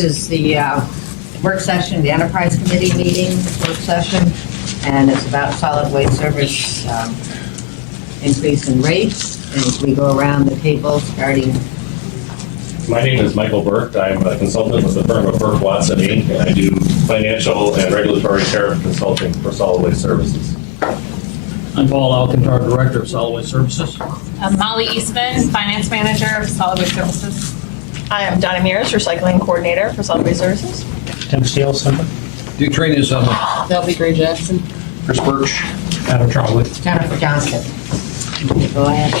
is the work session, the Enterprise Committee meeting work session, and it's about solid waste service increase in rates. And we go around the table starting. My name is Michael Burke. I'm a consultant with the firm of Burke Watson Inc., and I do financial and regulatory tariff consulting for solid waste services. I'm Paul Alcantar, Director of Solid Waste Services. I'm Molly Eastman, Finance Manager of Solid Waste Services. I am Donna Mears, Recycling Coordinator for Solid Waste Services. Tim Steele, Simba. Duke Training Summit. Delby Gray Jackson. Chris Birch. Adam Charlie. Jennifer Johnson. Go ahead.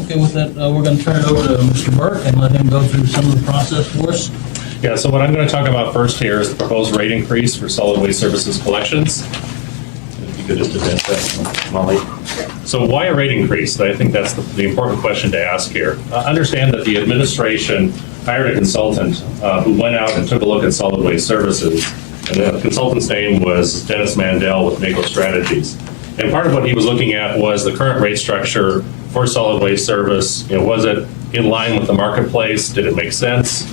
Okay, with that, we're going to turn it over to Mr. Burke and let him go through some of the process for us. Yeah, so what I'm going to talk about first here is the proposed rate increase for solid waste services collections. If you could just advance that, Molly. So why a rate increase? I think that's the important question to ask here. Understand that the administration hired a consultant who went out and took a look at solid waste services. And the consultant's name was Dennis Mandel with Mako Strategies. And part of what he was looking at was the current rate structure for solid waste service. Was it in line with the marketplace? Did it make sense?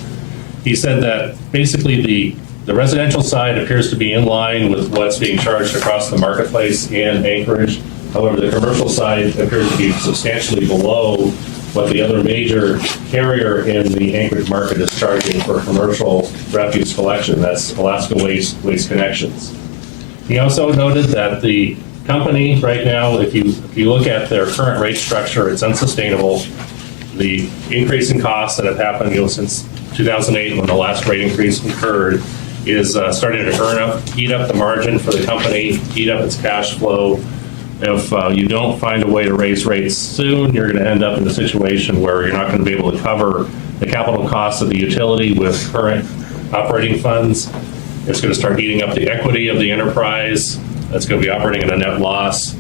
He said that basically the residential side appears to be in line with what's being charged across the marketplace in Anchorage. However, the commercial side appears to be substantially below what the other major carrier in the Anchorage market is charging for commercial refuse collection. That's Alaska Waste Connections. He also noted that the company right now, if you look at their current rate structure, it's unsustainable. The increase in costs that have happened since 2008 when the last rate increase occurred is starting to eat up the margin for the company, eat up its cash flow. If you don't find a way to raise rates soon, you're going to end up in a situation where you're not going to be able to cover the capital costs of the utility with current operating funds. It's going to start eating up the equity of the enterprise. That's going to be operating at a net loss.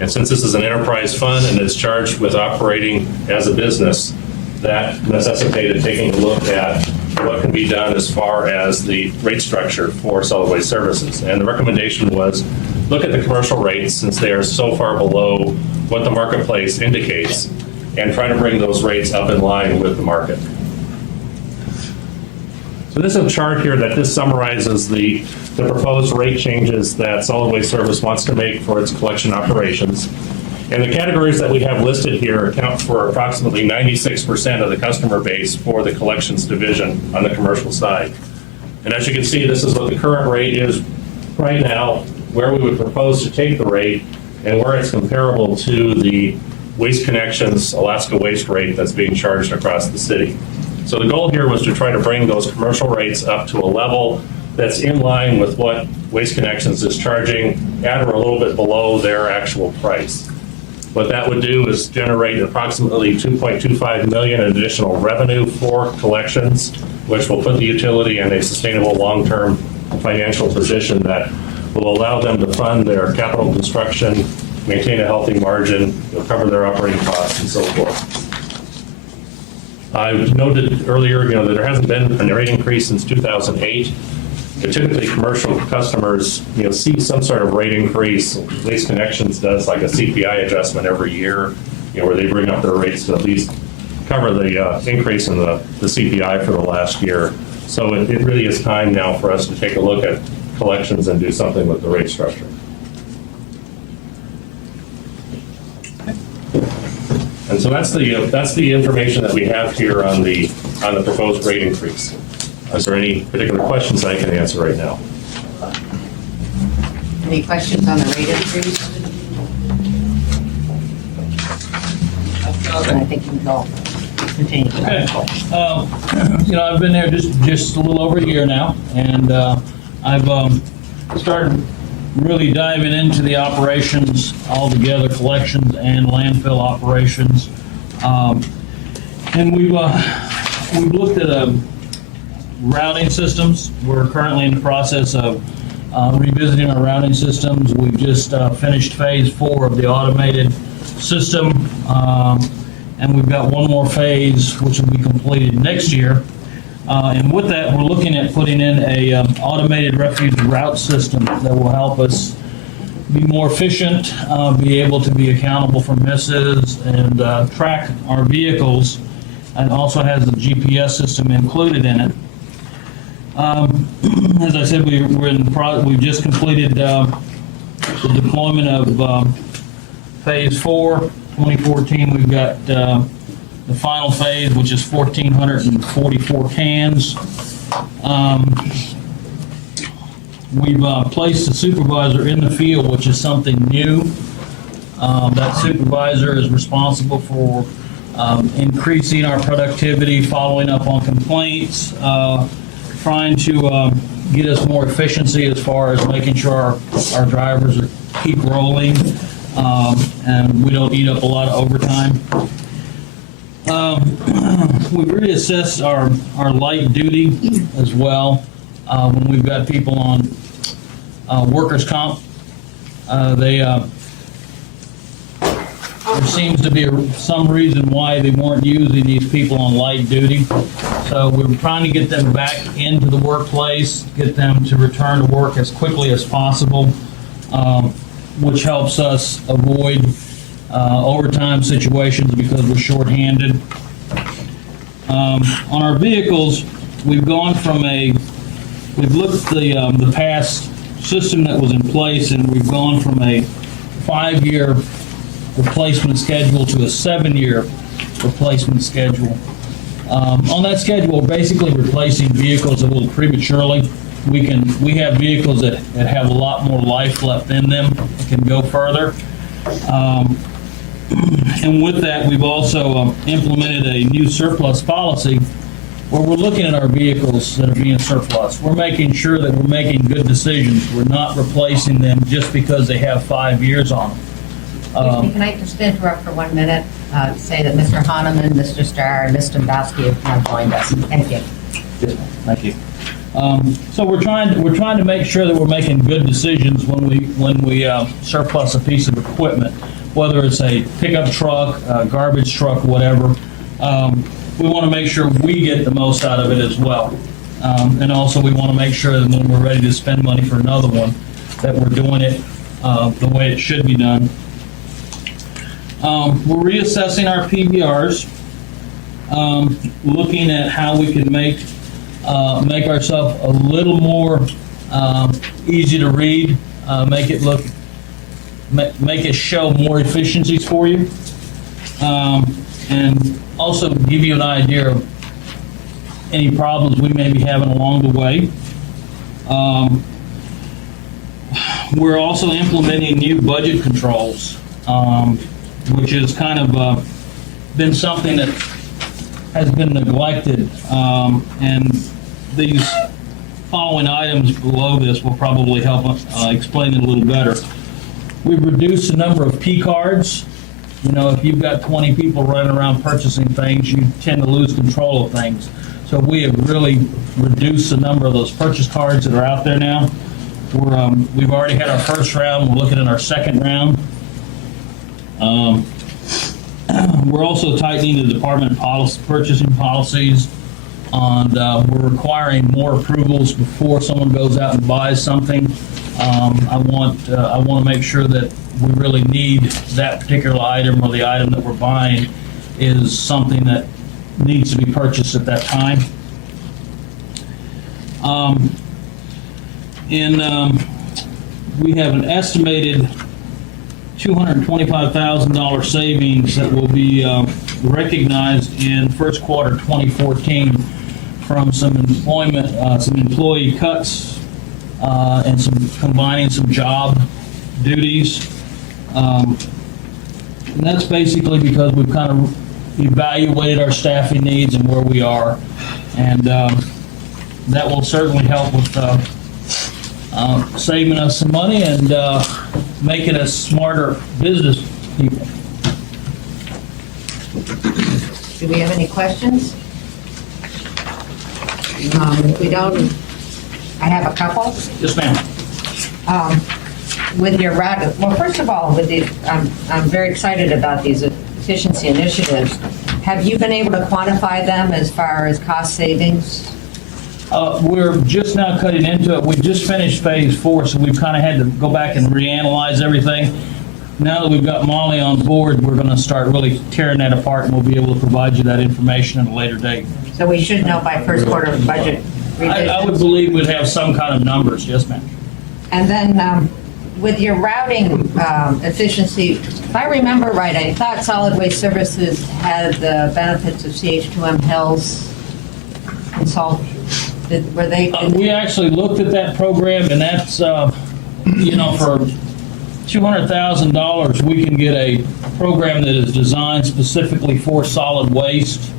And since this is an enterprise fund and it's charged with operating as a business, that necessitated taking a look at what can be done as far as the rate structure for solid waste services. And the recommendation was look at the commercial rates since they are so far below what the marketplace indicates and try to bring those rates up in line with the market. So this is a chart here that just summarizes the proposed rate changes that Solid Waste Service wants to make for its collection operations. And the categories that we have listed here account for approximately 96% of the customer base for the collections division on the commercial side. And as you can see, this is what the current rate is right now, where we would propose to take the rate, and where it's comparable to the Waste Connections Alaska Waste rate that's being charged across the city. So the goal here was to try to bring those commercial rates up to a level that's in line with what Waste Connections is charging at or a little bit below their actual price. What that would do is generate approximately $2.25 million in additional revenue for collections, which will put the utility in a sustainable long-term financial position that will allow them to fund their capital construction, maintain a healthy margin, cover their operating costs, and so forth. I noted earlier, that there hasn't been a rate increase since 2008. But typically, commercial customers, see some sort of rate increase. Waste Connections does like a CPI adjustment every year, where they bring up their rates to at least cover the increase in the CPI for the last year. So it really is time now for us to take a look at collections and do something with the rate structure. And so that's the information that we have here on the proposed rate increase. Is there any particular questions I can answer right now? Any questions on the rate increase? I think you can go. Continue. Okay. I've been there just a little over a year now, and I've started really diving into the operations altogether, collections and landfill operations. And we've looked at routing systems. We're currently in the process of revisiting our routing systems. We've just finished phase 4 of the automated system, and we've got one more phase which will be completed next year. And with that, we're looking at putting in a automated refuse route system that will help us be more efficient, be able to be accountable for misses, and track our vehicles and also has the GPS system included in it. As I said, we've just completed the deployment of Phase 4, 2014. We've got the final phase, which is 1,444 cans. We've placed a supervisor in the field, which is something new. That supervisor is responsible for increasing our productivity, following up on complaints, trying to get us more efficiency as far as making sure our drivers keep rolling, and we don't eat up a lot of overtime. We reassess our light duty as well. When we've got people on workers' comp, there seems to be some reason why they weren't using these people on light duty. So we're trying to get them back into the workplace, get them to return to work as quickly as possible, which helps us avoid overtime situations because we're shorthanded. On our vehicles, we've gone from we've looked at the past system that was in place, and we've gone from a 5-year replacement schedule to a 7-year replacement schedule. On that schedule, we're basically replacing vehicles a little prematurely. We have vehicles that have a lot more life left in them, that can go further. And with that, we've also implemented a new surplus policy where we're looking at our vehicles that are being surplus. We're making sure that we're making good decisions. We're not replacing them just because they have 5 years on them. Excuse me, can I just interrupt for 1 minute to say that Mr. Hahnemann, Mr. Starr, and Ms. Dombrowski have now joined us. Thank you. Thank you. So we're trying to make sure that we're making good decisions when we surplus a piece of equipment, whether it's a pickup truck, a garbage truck, whatever. We want to make sure we get the most out of it as well. And also we want to make sure that when we're ready to spend money for another one, that we're doing it the way it should be done. We're reassessing our PBRs, looking at how we can make ourselves a little more easy to read, make it show more efficiencies for you, and also give you an idea of any problems we may be having along the way. We're also implementing new budget controls, which has kind of been something that has been neglected, and these following items below this will probably help explain it a little better. We've reduced the number of P cards. You know, if you've got 20 people running around purchasing things, you tend to lose control of things. So we have really reduced the number of those purchase cards that are out there now. We've already had our first round. We're looking at our second round. We're also tightening the department purchasing policies, and we're requiring more approvals before someone goes out and buys something. I want to make sure that we really need that particular item, or the item that we're buying is something that needs to be purchased at that time. We have an estimated $225,000 savings that will be recognized in first quarter 2014 from some employee cuts, and combining some job duties. And that's basically because we've kind of evaluated our staffing needs and where we are, and that will certainly help with saving us some money and making us smarter business people. Do we have any questions? If we don't, I have a couple. Yes, ma'am. With your route, well, first of all, with these, I'm very excited about these efficiency initiatives. Have you been able to quantify them as far as cost savings? We're just now cutting into it. We just finished phase 4, so we've kind of had to go back and reanalyze everything. now that we've got Molly on board, we're going to start really tearing that apart, and we'll be able to provide you that information at a later date. So we should know by first quarter budget I would revisions. believe we'd have some kind of numbers, yes, ma'am. And then with your routing efficiency, if I remember right, I thought Solid Waste Services had the benefits of CH2M Hills Consult. Were they? We actually looked at that program, and that's, you know, for $200,000, we can get a program that is designed specifically for solid waste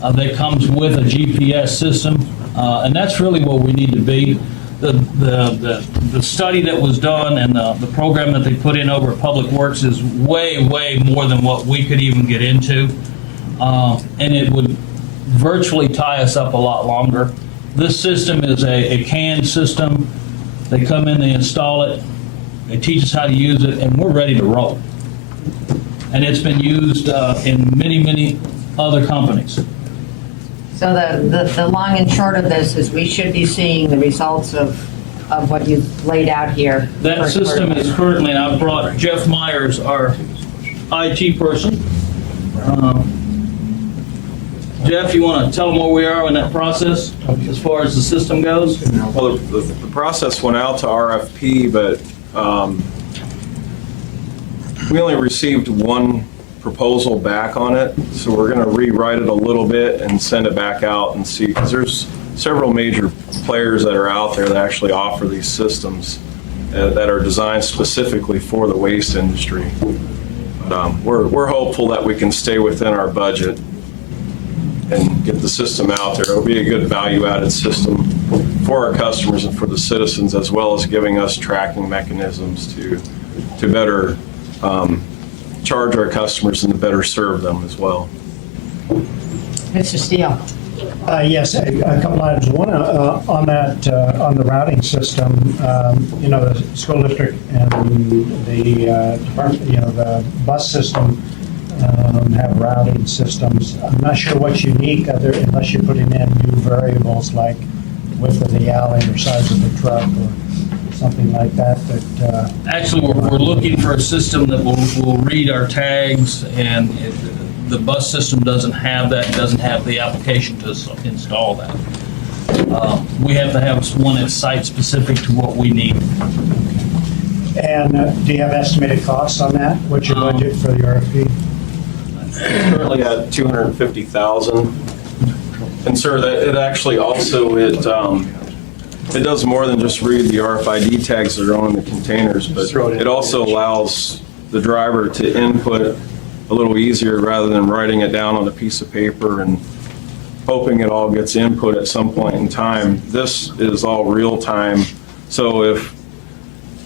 that comes with a GPS system, and that's really where we need to be. The study that was done and the program that they put in over at Public Works is way, way more than what we could even get into, and it would virtually tie us up a lot longer. This system is a canned system. They come in, they install it, they teach us how to use it, and we're ready to roll. And it's been used in many, many other companies. So the long and short of this is we should be seeing the results of what you've laid out here. That First system quarter. is currently, and I've brought Jeff Myers, our IT person. Jeff, you want to tell them where we are in that process as far as the system goes? Well, the process went out to RFP, but we only received one proposal back on it, so we're going to rewrite it a little bit and send it back out and see, because there's several major players that are out there that actually offer these systems that are designed specifically for the waste industry. But we're hopeful that we can stay within our budget and get the system out there. It'll be a good value-added system for our customers and for the citizens, as well as giving us tracking mechanisms to better charge our customers and to better serve them as well. Mr. Steele. Yes, a couple items. One, on the routing system, you know, the school district and the department, you know, the bus system have routing systems. I'm not sure what's unique unless you're putting in new variables like width of the alley or size of the truck or something like that. Actually, we're looking for a system that will read our tags, and the bus system doesn't have that, doesn't have the application to install that. We have to have one that's site-specific to what we need. And do you have estimated costs on that? What's your budget for the RFP? Currently at $250,000. And sir, that it actually also, it does more than just read the RFID tags that are on the containers, but it also allows the driver to input a little easier rather than writing it down on a piece of paper and hoping it all gets input at some point in time. This is all real time. So if,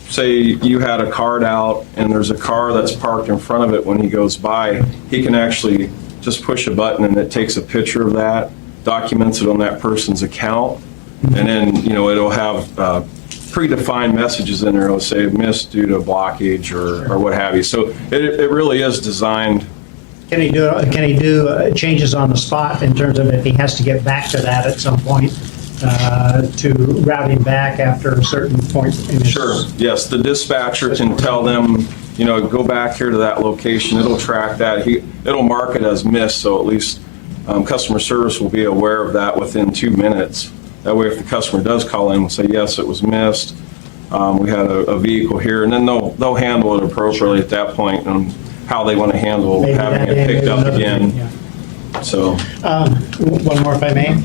say you had a card out and there's a car that's parked in front of it when he goes by, he can actually just push a button and it takes a picture of that, documents it on that person's account, and then, you know, it'll have predefined messages in there. It'll say missed due to blockage or what have you. So it really is designed. Can he do changes on the spot in terms of if he has to get back to that at some point to routing back after a certain point in his... Sure, yes, the dispatcher can tell them, you know, go back here to that location. It'll track that. It'll mark it as missed, so at least customer service will be aware of that within 2 minutes. That way, if the customer does call in and say, yes, it was missed, we had a vehicle here, and then they'll handle it appropriately at that point on how they want to handle Maybe having that it day, picked maybe up another day, again. yeah. So, One more, if I may.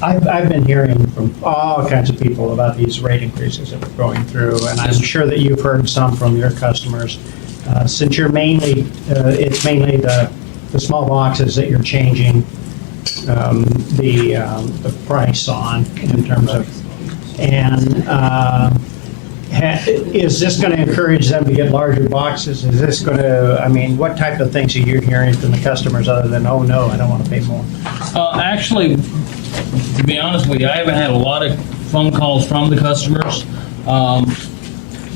I've been hearing from all kinds of people about these rate increases that we're going through, and I'm sure that you've heard some from your customers. Since you're it's mainly the small boxes that you're changing the price on in terms of, and is this going to encourage them to get larger boxes? Is this going to, I mean, what type of things are you hearing from the customers other than, oh no, I don't want to pay more? Actually, to be honest with you, I haven't had a lot of phone calls from the customers.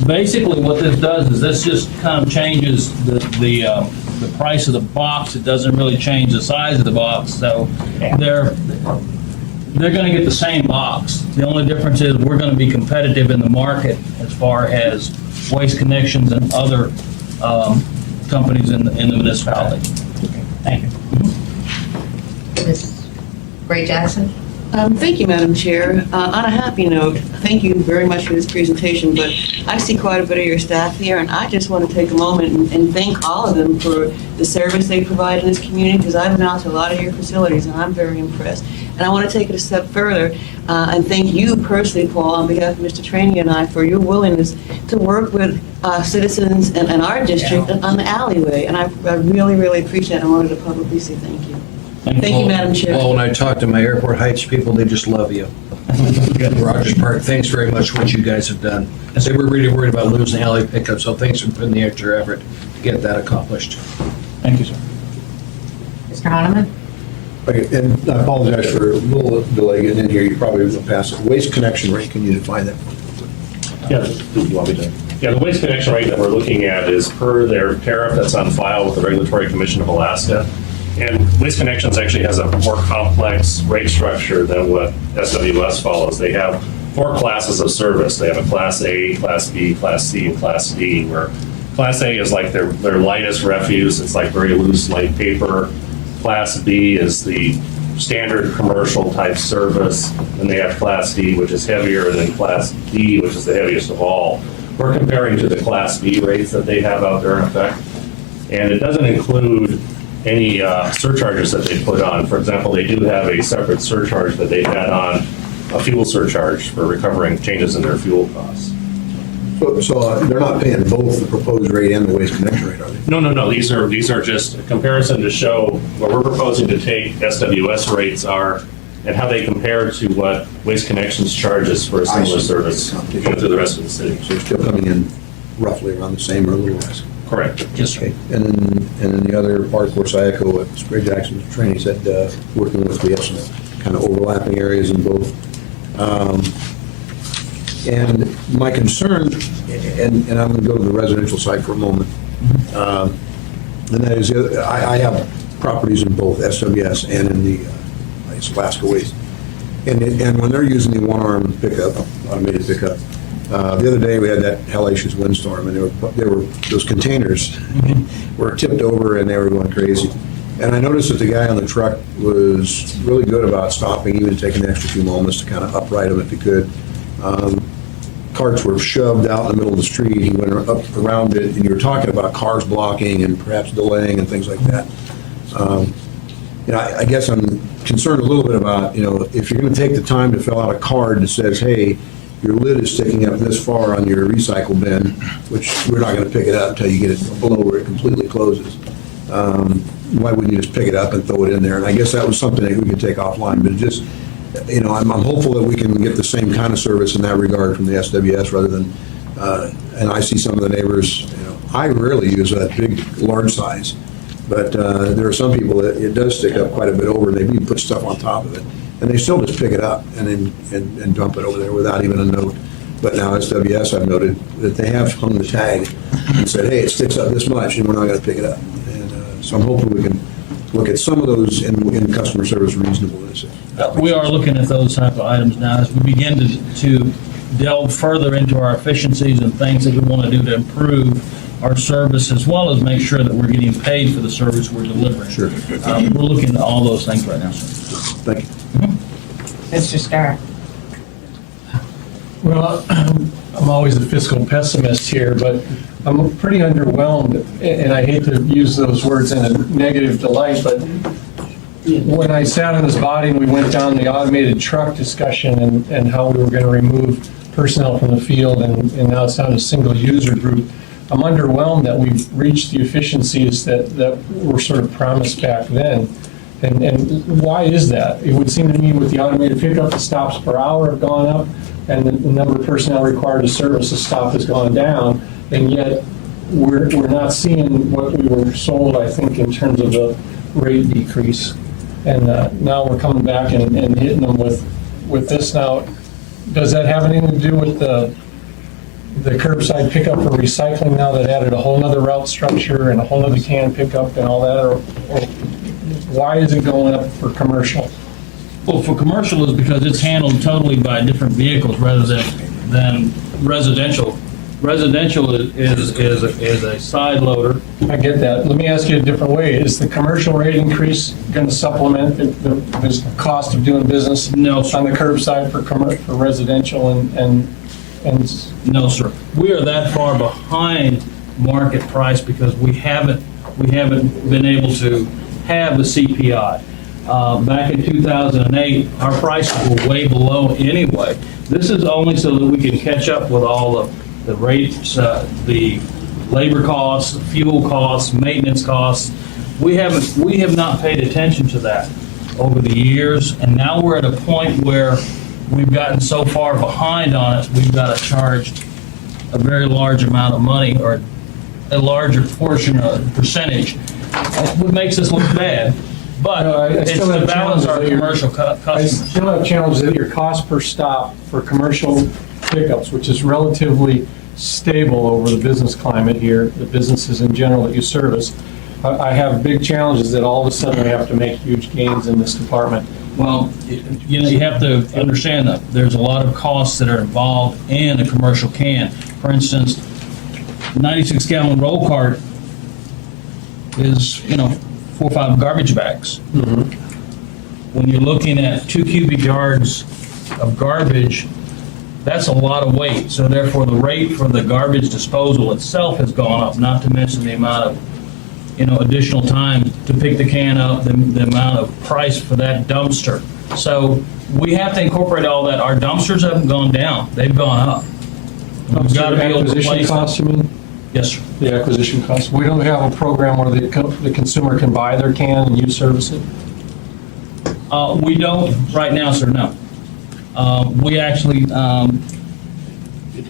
Basically, what this does is this just kind of changes the price of the box. It doesn't really change the size of the box. So they're going to get the same box. The only difference is we're going to be competitive in the market as far as Waste Connections and other companies in the municipality. Thank you. Ms. Gray Jackson? Thank you, Madam Chair. On a happy note, thank you very much for this presentation, but I see quite a bit of your staff here, and I just want to take a moment and thank all of them for the service they provide in this community, because I've been out to a lot of your facilities, and I'm very impressed. And I want to take it a step further and thank you personally, Paul, on behalf of Mr. Trainee and I, for your willingness to work with citizens in our district on the alleyway, and I really, really appreciate it. I wanted to publicly say thank you. Thank you, Madam Chair. Well, when I talk to my Airport Heights people, they just love you. Rogers Park, thanks very much for what you guys have done. They were really worried about losing alley pickup, so thanks for putting the extra effort to get that accomplished. Thank you, sir. Mr. Hahnemann? Okay, and I apologize for a little delay getting in here. You probably will pass it. Waste connection rate, can you define that? Yeah, do you want me to? Yeah, the waste connection rate that we're looking at is per their tariff that's on file with the Regulatory Commission of Alaska. And Waste Connections actually has a more complex rate structure than what SWS follows. They have 4 classes of service. They have a Class A, Class B, Class C, and Class D, where Class A is like their lightest refuse. It's like very loose, light paper. Class B is the standard commercial type service. And they have Class D, which is heavier, and then Class D, which is the heaviest of all. We're comparing to the Class B rates that they have out there in effect. And it doesn't include any surcharges that they put on. For example, they do have a separate surcharge that they add on, a fuel surcharge for recovering changes in their fuel costs. So they're not paying both the proposed rate and the waste connection rate, are they? No. These are just a comparison to show where we're proposing to take SWS rates are and how they compare to what Waste Connections charges for a similar service to go through the rest of the city. So they're still coming in roughly around the same or a little less. Correct. Yes, sir. Okay. And then the other part, of course, I echo what Ms. Jackson's training said, working with, we have some kind of overlapping areas in both. And my concern, and I'm going to go to the residential side for a moment, and that is, I have properties in both SWS and in the Alaska Waste. And when they're using the one-arm pickup, automated pickup, the other day we had that hellacious windstorm, and those containers were tipped over and they were going crazy. And I noticed that the guy on the truck was really good about stopping, even taking an extra few moments to kind of upright them if he could. Carts were shoved out in the middle of the street. He went up around it, and you were talking about cars blocking and perhaps delaying and things like that. I guess I'm concerned a little bit about, if you're going to take the time to fill out a card that says, hey, your lid is sticking up this far on your recycle bin, which we're not going to pick it up until you get it below where it completely closes. Why wouldn't you just pick it up and throw it in there? And I guess that was something that we could take offline, but it just, I'm hopeful that we can get the same kind of service in that regard from the SWS rather than, and I see some of the neighbors, I rarely use that big, large size, but there are some people that it does stick up quite a bit over, and they even put stuff on top of it, and they still just pick it up and dump it over there without even a note. But now SWS, I've noted that they have hung the tag and said, hey, it sticks up this much, and we're not going to pick it up. And so I'm hoping we can look at some of those in customer service reasonableness. We are looking at those type of items now as we begin to delve further into our efficiencies and things that we want to do to improve our service, as well as make sure that we're getting paid for the service we're delivering. Sure. We're looking at all those things right now, sir. Thank you. Mr. Starr? Well, I'm always a fiscal pessimist here, but I'm pretty underwhelmed, and I hate to use those words in a negative delight, but when I sat on this body and we went down the automated truck discussion and how we were going to remove personnel from the field, and now it's down to a single user group, I'm underwhelmed that we've reached the efficiencies that were sort of promised back then. And why is that? It would seem to me with the automated pickup, the stops per hour have gone up, and the number of personnel required to service a stop has gone down, and yet we're not seeing what we were sold, I think, in terms of the rate decrease. And now we're coming back and hitting them with this now. Does that have anything to do with the curbside pickup for recycling now that added a whole nother route structure and a whole nother can pickup and all that? Or why is it going up for commercial? Well, for commercial is because it's handled totally by different vehicles rather than residential. Residential is a side loader. I get that. Let me ask you a different way. Is the commercial rate increase going to supplement the cost of doing business? No, On the curbside for residential and No, sir. We are that far behind market price because we haven't been able to have the CPI. Back in 2008, our prices were way below anyway. This is only so that we can catch up with all the rates, the labor costs, the fuel costs, maintenance costs. We have not paid attention to that over the years, and now we're at a point where we've gotten so far behind on it, we've got to charge a very large amount of money or a larger portion or percentage. What makes us look bad, but I it's still to have balance our challenges that commercial I customers. still have challenges that your cost per stop for commercial pickups, which is relatively stable over the business climate here, the businesses in general that you service, I have big challenges that all of a sudden we have to make huge gains in this department. Well, you have to understand that there's a lot of costs that are involved in a commercial can. For instance, 96-gallon roll cart is, 4 or 5 garbage bags. When you're looking at 2 cubic yards of garbage, that's a lot of weight. So therefore, the rate for the garbage disposal itself has gone up, not to mention the amount of, additional time to pick the can up, the amount of price for that dumpster. So we have to incorporate all that. Our dumpsters haven't gone down, they've gone up. We've got to be able to Acquisition replace costs, them. you mean? Yes, sir. The acquisition costs. We don't have a program where the consumer can buy their can and you service it? We don't right now, sir, no. We actually,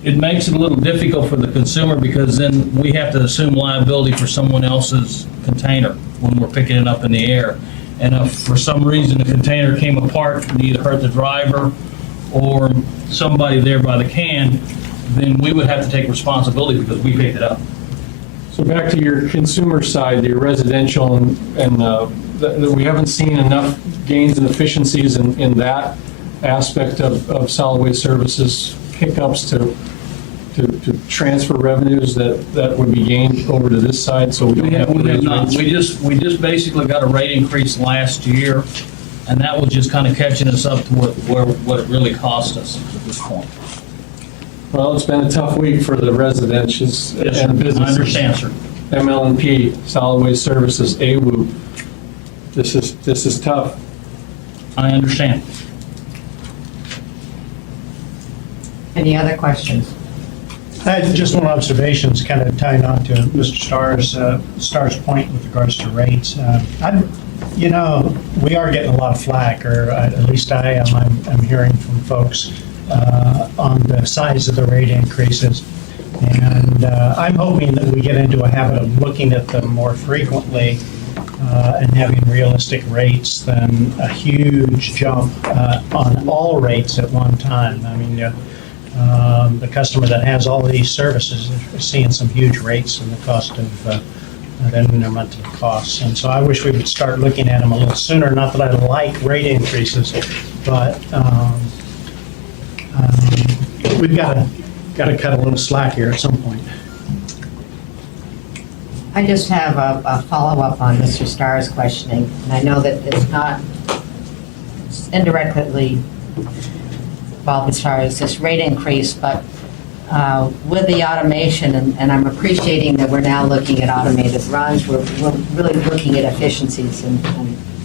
it makes it a little difficult for the consumer because then we have to assume liability for someone else's container when we're picking it up in the air. And if for some reason the container came apart and either hurt the driver or somebody there by the can, then we would have to take responsibility because we picked it up. So back to your consumer side, your residential, and we haven't seen enough gains and efficiencies in that aspect of solid waste services pickups to transfer revenues that would be gained over to this side, so we don't have to raise rates? We just basically got a rate increase last year, and that was just kind of catching us up to what it really cost us at this point. Well, it's been a tough week for the residents Yes, sir. and businesses. I understand, sir. ML&P, Solid Waste Services, AWU. This is tough. I understand. Any other questions? I had just one observation, kind of tying on to Mr. Starr's point with regards to rates. We are getting a lot of flack, or at least I am. I'm hearing from folks on the size of the rate increases. And I'm hoping that we get into a habit of looking at them more frequently and having realistic rates than a huge jump on all rates at one time. I mean, the customer that has all of these services is seeing some huge rates in the cost of their monthly costs. And so I wish we would start looking at them a little sooner. Not that I like rate increases, but we've got to cut a little slack here at some point. I just have a follow-up on Mr. Starr's questioning, and I know that it's indirectly involved as far as this rate increase, but with the automation, and I'm appreciating that we're now looking at automated runs, we're really looking at efficiencies, and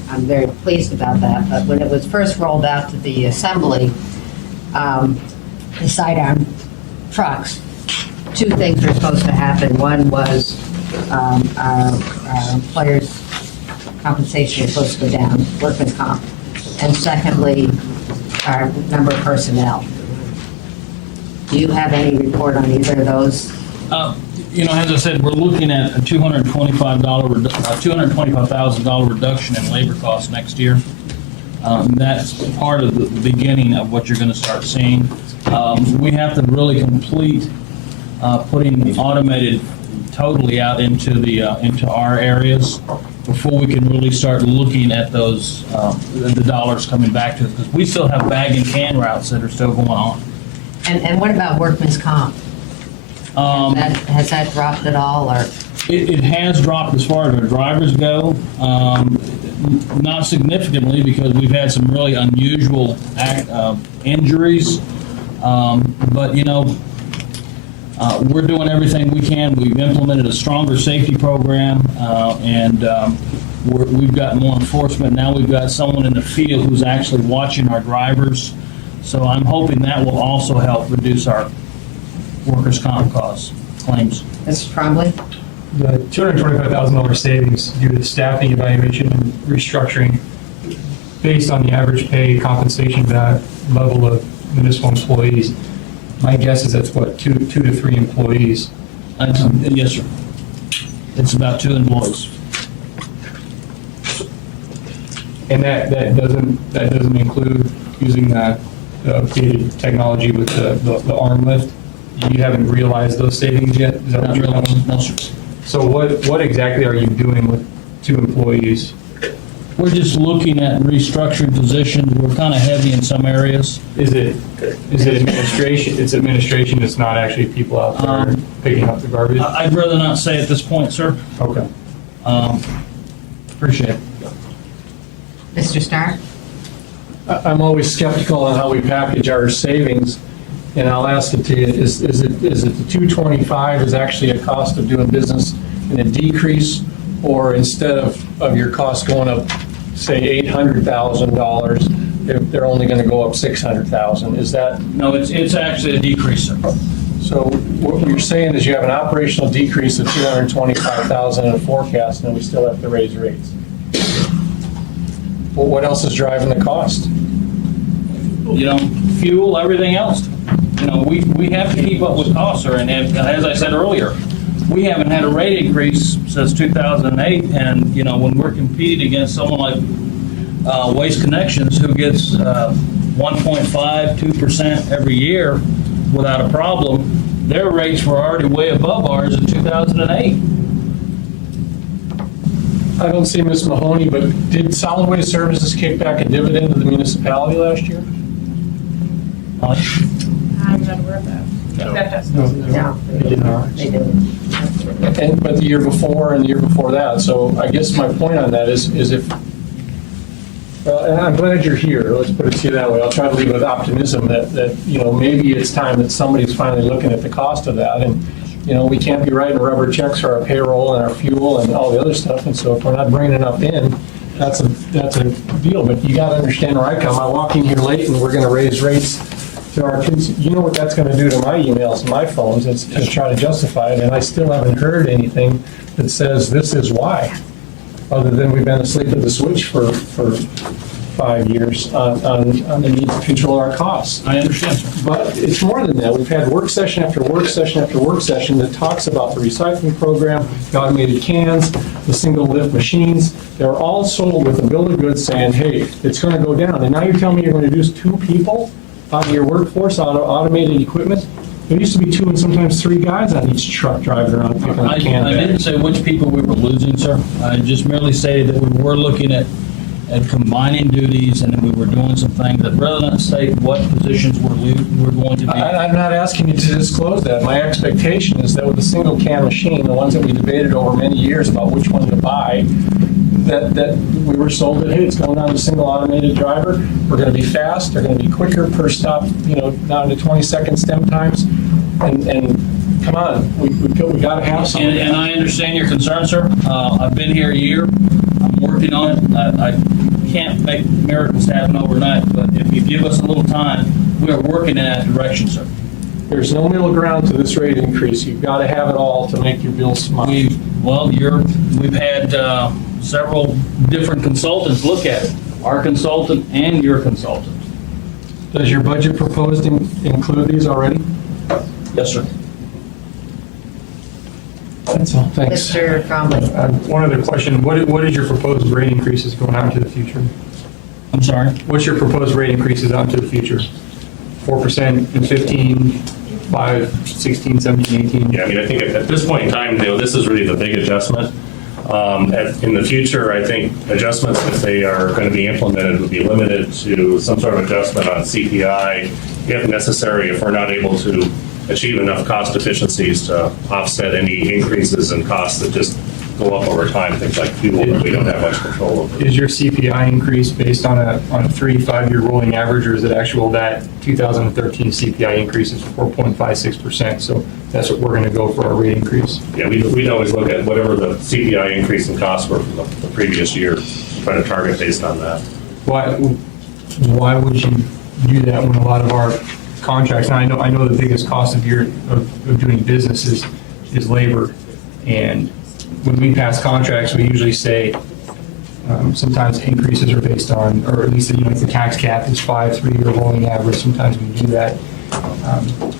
I'm very pleased about that. But when it was first rolled out to the assembly, the sidearm trucks, 2 things were supposed to happen. One was our employers' compensation was supposed to go down, workman's comp, and secondly, our number of personnel. Do you have any report on either of those? As I said, we're looking at a $225,000 reduction in labor costs next year. That's part of the beginning of what you're going to start seeing. We have to really complete putting automated totally out into our areas, before we can really start looking at those, the dollars coming back to us, because we still have bag and can routes that are still going on. And what about workman's comp? Has that dropped at all, or? It has dropped as far as our drivers go, not significantly because we've had some really unusual injuries. But, you know, we're doing everything we can. We've implemented a stronger safety program, and we've got more enforcement. Now we've got someone in the field who's actually watching our drivers. So I'm hoping that will also help reduce our workers' comp costs, claims. Mr. Trombley? The $225,000 savings due to staffing evaluation and restructuring based on the average pay compensation level of municipal employees. My guess is that's what, two to three employees. Yes, sir. It's about 2 employees. And that doesn't include using the updated technology with the arm lift. You haven't realized those savings yet? Is that what you're telling? No, sir. So what exactly are you doing with 2 employees? We're just looking at restructured positions. We're kind of heavy in some areas. Is it administration? It's administration. It's not actually people out there picking up the garbage. I'd rather not say at this point, sir. Okay. Appreciate it. Mr. Starr? I'm always skeptical on how we package our savings, and I'll ask it to you: is it the 225 is actually a cost of doing business and a decrease, or instead of your cost going up, say $800,000, they're only going to go up $600,000? Is that? No, it's actually a decrease, sir. So what you're saying is you have an operational decrease of $225,000 in a forecast, and we still have to raise rates. Well, what else is driving the cost? You know, fuel, everything else. You know, we have to keep up with costs, sir. And as I said earlier, we haven't had a rate increase since 2008. And, you know, when we're competing against someone like Waste Connections, who gets 1.5, 2% every year without a problem, their rates were already way above ours in 2008. I don't see Ms. Mahoney, but did Solid Waste Services kick back a dividend to the municipality last year? I'm not aware of that. That does. No, They did not. they didn't. But the year before and the year before that. So I guess my point on that is if, well, and I'm glad you're here, let's put it to you that way. I'll try to leave with optimism that, you know, maybe it's time that somebody's finally looking at the cost of that. And, you know, we can't be writing rubber checks for our payroll and our fuel and all the other stuff. And so if we're not bringing enough in, that's a deal. But you got to understand where I come. I walk in here late and we're going to raise rates to our kids. You know what that's going to do to my emails and my phones? It's to try to justify it. And I still haven't heard anything that says this is why, other than we've been asleep at the switch for 5 years on the need to control our costs. I understand, sir. But it's more than that. We've had work session after work session after work session that talks about the recycling program, the automated cans, the single lift machines. They're all sold with a bill of goods saying, hey, it's going to go down. And now you're telling me you're going to reduce 2 people out of your workforce out of automated equipment? There used to be 2 and sometimes 3 guys on each truck driving around picking up can I didn't bags. say which people we were losing, sir. I just merely stated that we were looking at combining duties, and then we were doing some things that rather than state what positions we're going to be. I'm not asking you to disclose that. My expectation is that with a single can machine, the ones that we debated over many years about which one to buy, that we were sold that, hey, it's going down to single automated driver. We're going to be fast. They're going to be quicker per stop, you know, down to 20-second stem times. And come on, we got to have something. And I understand your concern, sir. I've been here a year. I'm working on it. I can't make miracles happen overnight, but if you give us a little time, we are working in that direction, sir. There's no middle ground to this rate increase. You've got to have it all to make your bills smile. We've had several different consultants look at it. Our consultant and your consultant. Does your budget proposed include these already? Yes, sir. That's all. Thanks. Mr. Trombley? One other question. What is your proposed rate increases going out into the future? I'm sorry? What's your proposed rate increases out into the future? 4% in 15, 5, 16, 17, 18? Yeah, I mean, I think at this point in time, you know, this is really the big adjustment. In the future, I think adjustments, if they are going to be implemented, would be limited to some sort of adjustment on CPI, if necessary, if we're not able to achieve enough cost efficiencies to offset any increases in costs that just go up over time, things like fuel that we don't have much control over. Is your CPI increase based on a 3-5-year rolling average, or is it actual that 2013 CPI increase is 4.56%? So that's what we're going to go for our rate increase. Yeah, we'd always look at whatever the CPI increase in costs were from the previous year, try to target based on that. Why would you do that when a lot of our contracts, and I know the biggest cost of doing business is labor, and when we pass contracts, we usually say sometimes increases are based on, or at least if the tax cap is 3-year rolling average, sometimes we do that.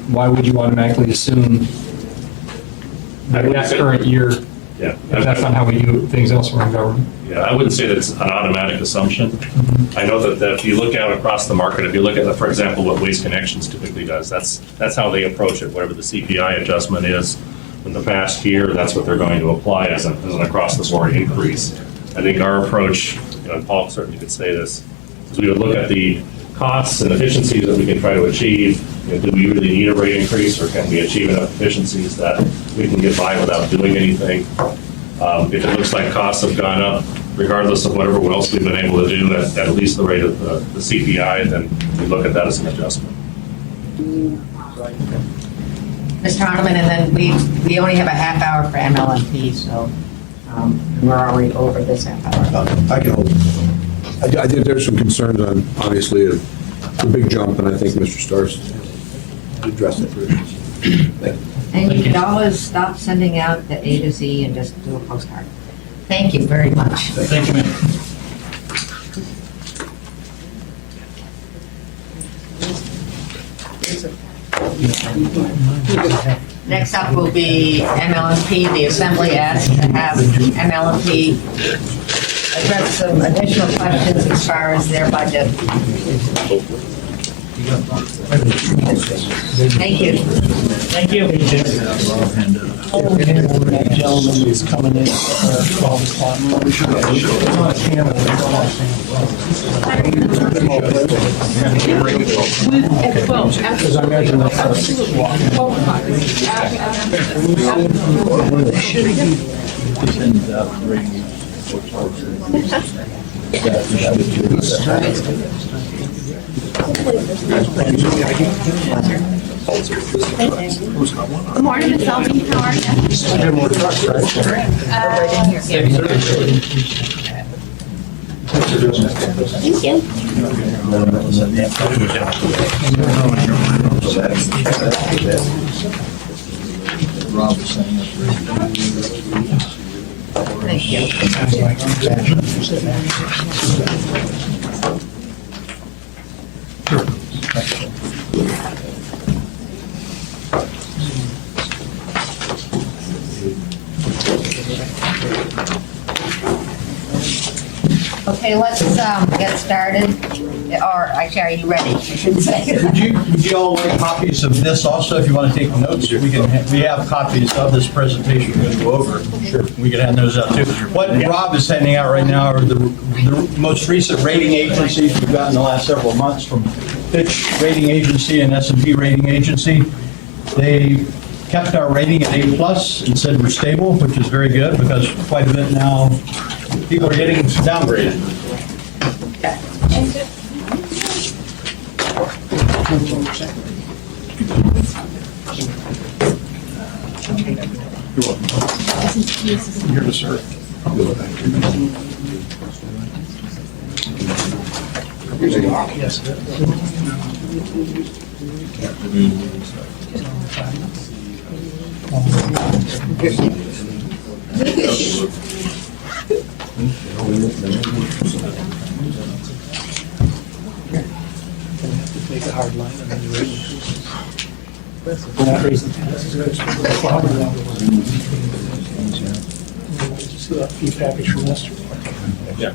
Why would you automatically assume that current year, if that's not how we do things elsewhere in government? Yeah, I wouldn't say that's an automatic assumption. I know that if you look out across the market, if you look at, for example, what Waste Connections typically does, that's how they approach it. Whatever the CPI adjustment is in the past year, that's what they're going to apply as an across-the-board increase. I think our approach, and Paul certainly could say this, is we would look at the costs and efficiencies that we can try to achieve. Do we really need a rate increase, or can we achieve enough efficiencies that we can get by without doing anything? If it looks like costs have gone up, regardless of whatever else we've been able to do at least the rate of the CPI, then we look at that as an adjustment. Mr. Honorman, and then we only have a half hour for MLMP, so we're already over this half hour. I can hold. I think there's some concerns on, obviously, a big jump, and I think Mr. Starks addressed it. Thank you. And you can always stop sending out the A to Z and just do a postcard. Thank you very much. Thank you, ma'am. Next up will be MLMP. The Assembly asked to have MLMP address some additional questions as far as their budget. Thank you. Thank you. That gentleman is coming in at 12 o'clock. Because I imagine Good morning, Ms. Selby. How are you? Thank you. Thank you. Okay, let's get started. Or actually, are you ready? I shouldn't say. Would you all like copies of this also, if you want to take notes? We have copies of this presentation we're going to go over. Sure. We can hand those out too. What Rob is handing out right now are the most recent rating agencies we've gotten in the last several months from Fitch Rating Agency and S&P Rating Agency. They kept our rating at A+ and said we're stable, which is very good because quite a bit now people are getting downgraded. You're the sir. Yes. Make a hard line and then you raise it. We're not raising taxes. Just a fee package from Lester. Yeah.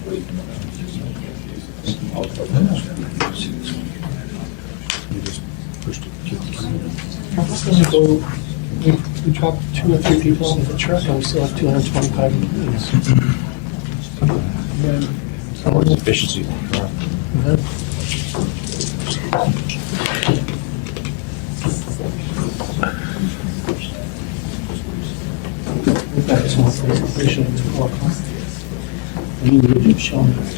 We dropped 2 or 3 people off the truck, and we still have 225 employees. Efficiency. We've got some operation at 4 o'clock. And you would have shown us.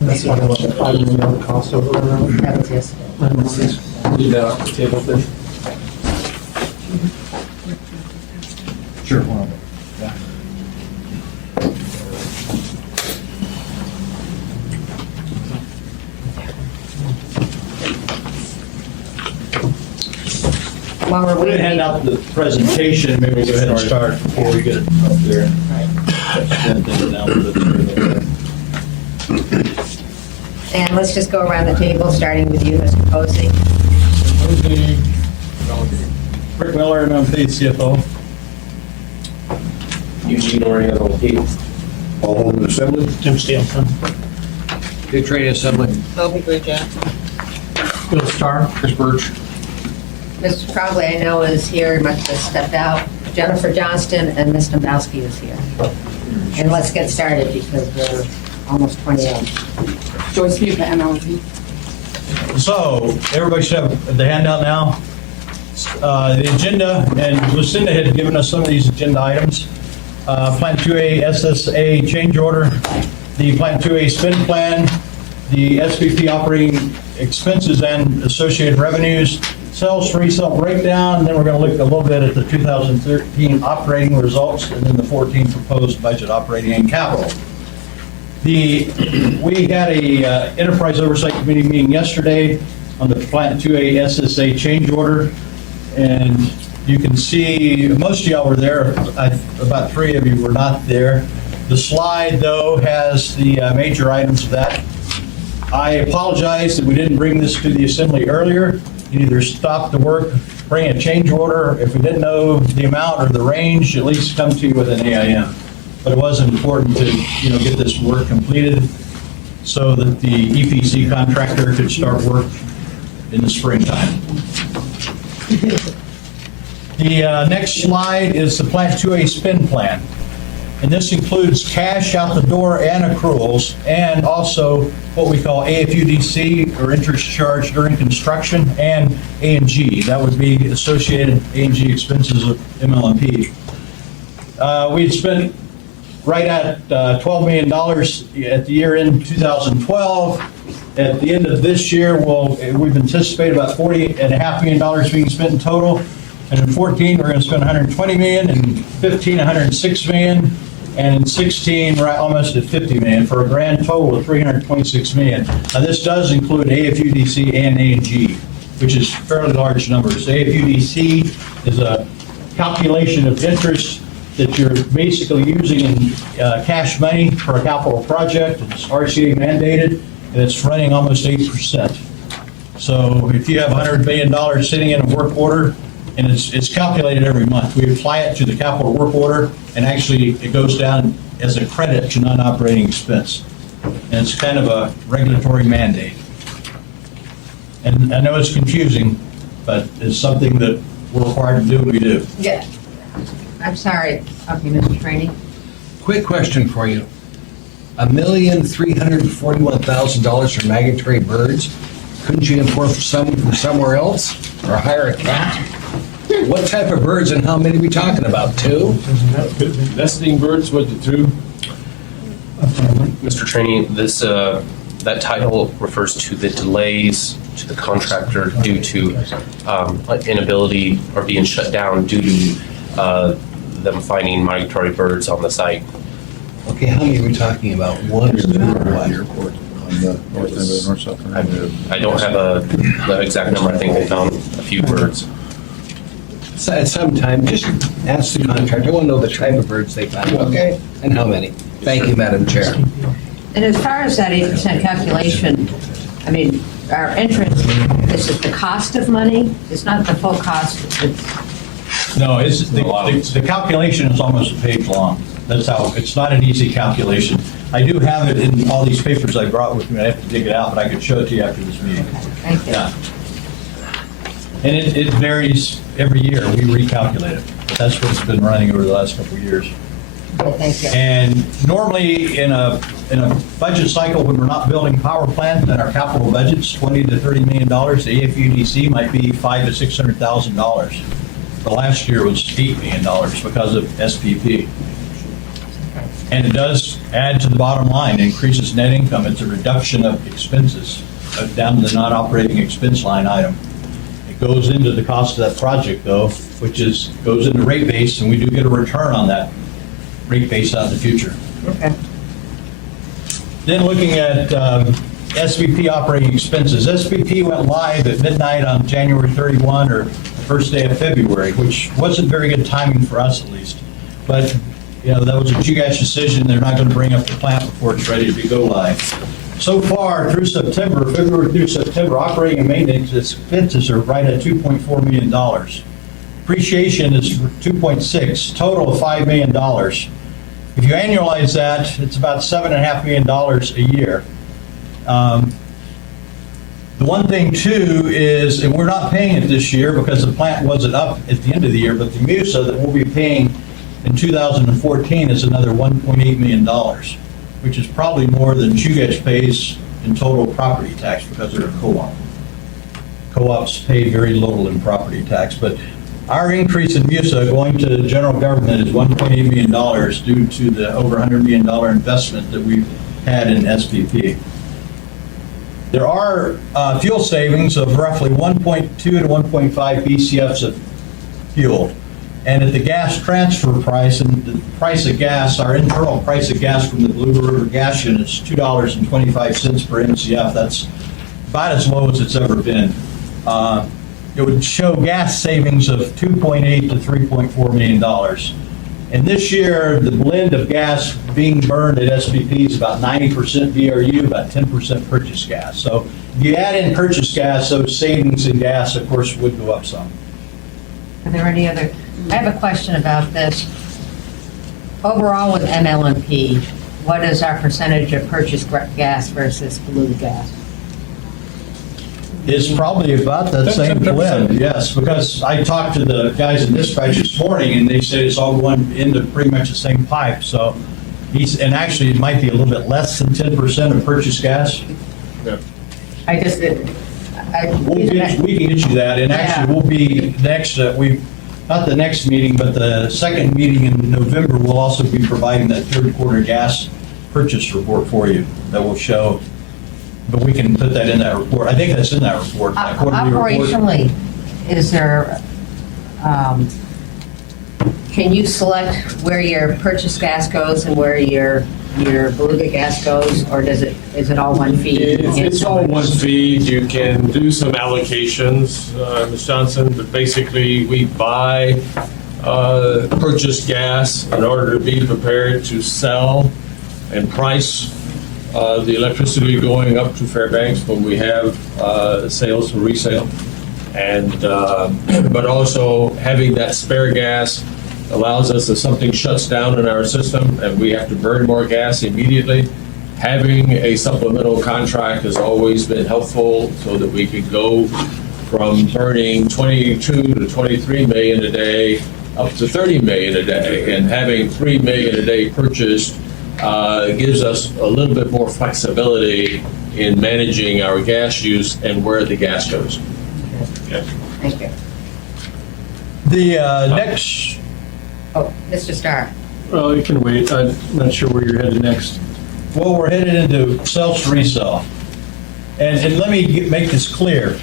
That's why I want the $5 million cost overrun. That was yesterday. Leave that off the table then. Sure. While we're We're going to hand waiting, out the presentation, maybe we'll go ahead and start before we get it up there. and let's just go around the table, starting with you, Mr. Posey. Rick Miller, and I'm the CFO. Eugene Oriental, All home assembly? Jim Stanton. Big Training Assembly. That'll be great, Jack. Bill Starr. Chris Birch. Mr. Trombley, I know, is here, he must have stepped out. Jennifer Johnston and Ms. Dombrowski is here. And let's get started because we're almost 20 out. Joyce Svp, MLP. So, everybody should have the handout now. The agenda, and Lucinda had given us some of these agenda items. Plant 2A SSA change order, the Plant 2A spend plan, the SVP operating expenses and associated revenues, sales for resale breakdown, then we're going to look a little bit at the 2013 operating results, and then the 14 proposed budget operating and capital. We had a enterprise oversight committee meeting yesterday on the Plant 2A SSA change order, and you can see most of y'all were there. About 3 of you were not there. The slide, though, has the major items of that. I apologize that we didn't bring this to the assembly earlier. You either stop the work, bring a change order. If we didn't know the amount or the range, at least come to you with an AIM. But it was important to, get this work completed so that the EPC contractor could start work in the springtime. The next slide is the Plant 2A spend plan. And this includes cash out the door and accruals, and also what we call AFUDC, or interest charged during construction, and A&G. That would be associated A&G expenses of MLMP. We had spent right at $12 million at the year end 2012. At the end of this year, we've anticipated about $40.5 million being spent in total. And in 14, we're going to spend $120 million, in 15, $106 million, and in 16, we're almost at $50 million, for a grand total of $326 million. Now, this does include AFUDC and A&G, which is fairly large numbers. AFUDC is a calculation of interest that you're basically using in cash money for a capital project. It's RCA mandated, and it's running almost 8%. So if you have $100 million sitting in a work order, and it's calculated every month. We apply it to the capital work order, and actually it goes down as a credit to non-operating expense. And it's kind of a regulatory mandate. And I know it's confusing, but it's something that we're required to do, and we do. Yeah. I'm sorry. Okay, Mr. Trainee. Quick question for you. $1,341,000 for migratory birds. Couldn't you import some from somewhere else or hire a cat? What type of birds and how many are we talking about? 2? Nesting birds, was it 2? Mr. Trainee, that title refers to the delays to the contractor due to inability or being shut down due to them finding migratory birds on the site. Okay, how many are we talking about? 1 or 2 or what? Airport on the north end of the north-south. I don't have the exact number. I think they found a few birds. So at some time, just ask the contractor. I want to know the type of birds they found, okay? And how many. Thank you, Madam Chair. And as far as that 8% calculation, I mean, our interest, this is the cost of money. It's not the full cost. It's No, the calculation is almost a page long. That's how, it's not an easy calculation. I do have it in all these papers I brought with me. I have to dig it out, but I could show it to you after this meeting. Thank you. Yeah. And it varies every year. We recalculate it. But that's what's been running over the last couple of years. Okay, thank you. And normally in a budget cycle, when we're not building power plants and our capital budget's $20 to $30 million, the AFUDC might be $500,000 to $600,000. The last year was $8 million because of SPP. And it does add to the bottom line, increases net income. It's a reduction of expenses down to the non-operating expense line item. It goes into the cost of that project though, which goes into rate base, and we do get a return on that rate base out in the future. Okay. Then looking at SVP operating expenses. SVP went live at midnight on January 31 or the first day of February, which wasn't very good timing for us at least. But that was a GGAS decision. They're not going to bring up the plant before it's ready to go live. So far through September, February through September, operating and maintenance expenses are right at $2.4 million. Depreciation is 2.6, total of $5 million. If you annualize that, it's about $7.5 million a year. The one thing too is, and we're not paying it this year because the plant wasn't up at the end of the year, but the MUSA that we'll be paying in 2014 is another $1.8 million, which is probably more than GGAS pays in total property tax because they're a co-op. Co-ops pay very little in property tax, but our increase in MUSA going to the general government is $1.8 million due to the over $100 million investment that we've had in SPP. There are fuel savings of roughly 1.2 to 1.5 BCFs of fuel. And at the gas transfer price and the price of gas, our internal price of gas from the Blue River gas unit is $2.25 per MCF. That's about as low as it's ever been. It would show gas savings of $2.8 to $3.4 million. And this year, the blend of gas being burned at SPP is about 90% VRU, about 10% purchased gas. So if you add in purchased gas, those savings in gas, of course, would go up some. Are there any other? I have a question about this. Overall with ML&P, what is our percentage of purchased gas versus blue gas? It's probably about that same blend, yes, because I talked to the guys in dispatch this morning, and they said it's all going into pretty much the same pipe, so and actually, it might be a little bit less than 10% of purchased gas. Yeah. We can get you that, and actually, we'll be next, not the next meeting, but the second meeting in November, we'll also be providing that third quarter gas purchase report for you that will show. But we can put that in that report. I think that's in that report. That quarterly report. Operationally, is there, can you select where your purchased gas goes and where your beluga gas goes, or is it all one feed? It's all one feed. You can do some allocations, Ms. Johnson, but basically we buy purchased gas in order to be prepared to sell and price the electricity going up to Fairbanks when we have sales for resale. And but also having that spare gas allows us, if something shuts down in our system and we have to burn more gas immediately, having a supplemental contract has always been helpful so that we could go from burning 22 to 23 million a day up to 30 million a day. And having 3 million a day purchased gives us a little bit more flexibility in managing our gas use and where the gas goes. Yeah. Thank you. The next... Oh, Mr. Starr. Well, you can wait. I'm not sure where you're headed next. Well, we're headed into sales to resell. And let me make this clear.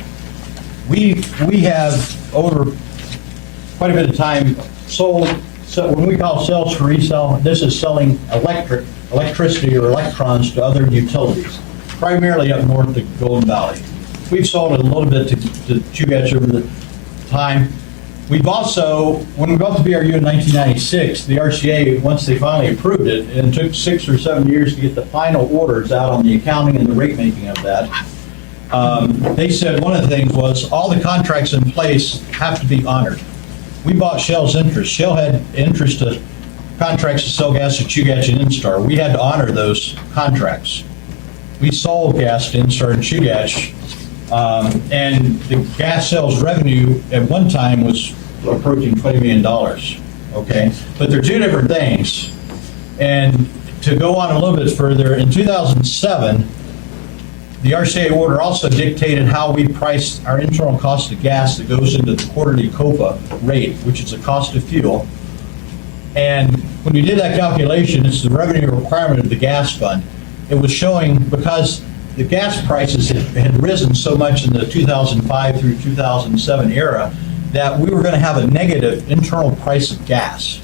We have, over quite a bit of time, sold. So when we call sales for resale, this is selling electricity or electrons to other utilities, primarily up north of Golden Valley. We've sold it a little bit to GGAS over the time. We've also, when we built the BRU in 1996, the RCA, once they finally approved it, and it took 6 or 7 years to get the final orders out on the accounting and the rate making of that, they said one of the things was all the contracts in place have to be honored. we bought Shell's interest. Shell had interest to contracts to sell gas to Chugach and Instar. We had to honor those contracts. We sold gas to Instar and Chugach, and the gas sales revenue at one time was approaching $20 million, okay? But they're two different things. And to go on a little bit further, in 2007, the RCA order also dictated how we price our internal cost of gas that goes into the quarterly COPA rate, which is the cost of fuel. And when you did that calculation, it's the revenue requirement of the gas fund. It was showing, because the gas prices had risen so much in the 2005 through 2007 era, that we were going to have a negative internal price of gas.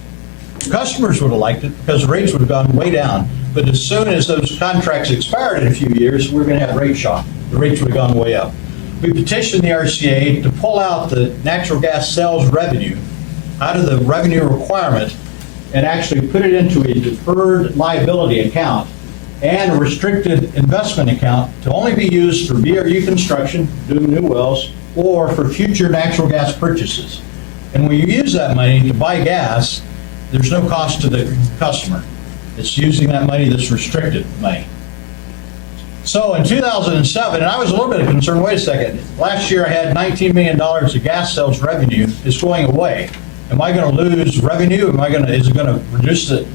Customers would have liked it because rates would have gone way down. But as soon as those contracts expired in a few years, we were going to have rate shock. The rates would have gone way up. We petitioned the RCA to pull out the natural gas sales revenue out of the revenue requirement and actually put it into a deferred liability account and a restricted investment account to only be used for VRU construction, doing new wells, or for future natural gas purchases. And when you use that money to buy gas, there's no cost to the customer. It's using that money that's restricted money. So in 2007, and I was a little bit concerned, wait a second, last year I had $19 million of gas sales revenue is going away. Am I going to lose revenue? Is it going to reduce the